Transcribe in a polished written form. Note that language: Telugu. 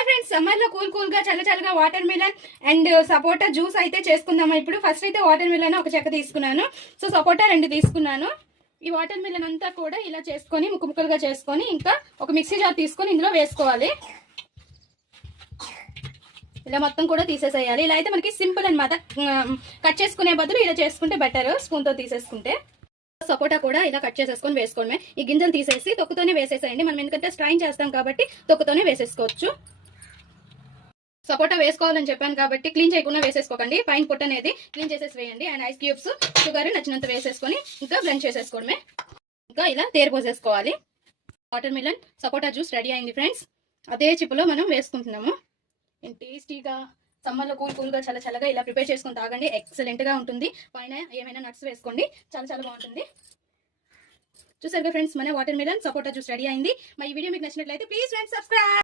హాయ్ ఫ్రెండ్స్, సమ్మర్ లో కూల్ గా చల్లగా water melon and sapota juice అయితే చేసుకుందాము. ఇప్పుడు ఫస్ట్ అయితే వాటర్ మిలన్ ఒక చెక్క తీసుకున్నాను. సో సపోటా 2 తీసుకున్నాను. ఈ వాటర్ మిలన్ అంతా కూడా ఇలా చేసుకొని ముక్కలుగా చేసుకొని ఇంకా ఒక మిక్సీ జార్ తీసుకొని ఇందులో వేసుకోవాలి. ఇలా మొత్తం కూడా తీసేసేయాలి. ఇలా అయితే మనకి సింపుల్ అనమాట. కట్ చేసుకునే బదులు ఇలా చేసుకుంటే బెటర్, స్పూన్ తో తీసేసుకుంటే. సపోటా కూడా ఇలా కట్ చేసేసుకొని వేసుకోవడమే. ఈ గింజలు తీసేసి తొక్కుతోనే వేసేసేయండి. మనం ఎందుకంటే స్ట్రైన్ చేస్తాం కాబట్టి తొక్కుతోనే వేసేసుకోవచ్చు. సపోటా వేసుకోవాలని చెప్పాను కాబట్టి క్లీన్ చేయకుండా వేసేసుకోకండి. పైన పొట్టు అనేది క్లీన్ చేసేసి వేయండి. అండ్ ఐస్ క్యూబ్స్, షుగర్ నచ్చినంత వేసేసుకొని ఇంకా బ్లెండ్ చేసేసుకోవడమే. ఇంకా ఇలా తేరు పోసేసుకోవాలి. వాటర్ మిలన్ సపోటా జ్యూస్ రెడీ అయింది ఫ్రెండ్స్. అదే చిప్పులో మనం వేసుకుంటున్నాము. టేస్టీగా సమ్మర్లో కూల్గా చల్లగా ఇలా ప్రిపేర్ చేసుకొని తాగండి. ఎక్సలెంట్ గా ఉంటుంది. పైన ఏమైనా నట్స్ వేసుకోండి, చాలా బాగుంటుంది. చూసారుగా ఫ్రెండ్స్, మన వాటర్ మిలన్ సపోటా జ్యూస్ రెడీ అయింది. మా ఈ వీడియో మీకు నచ్చినట్లయితే ప్లీజ్ ఫ్రెండ్స్ సబ్స్క్రైబ్.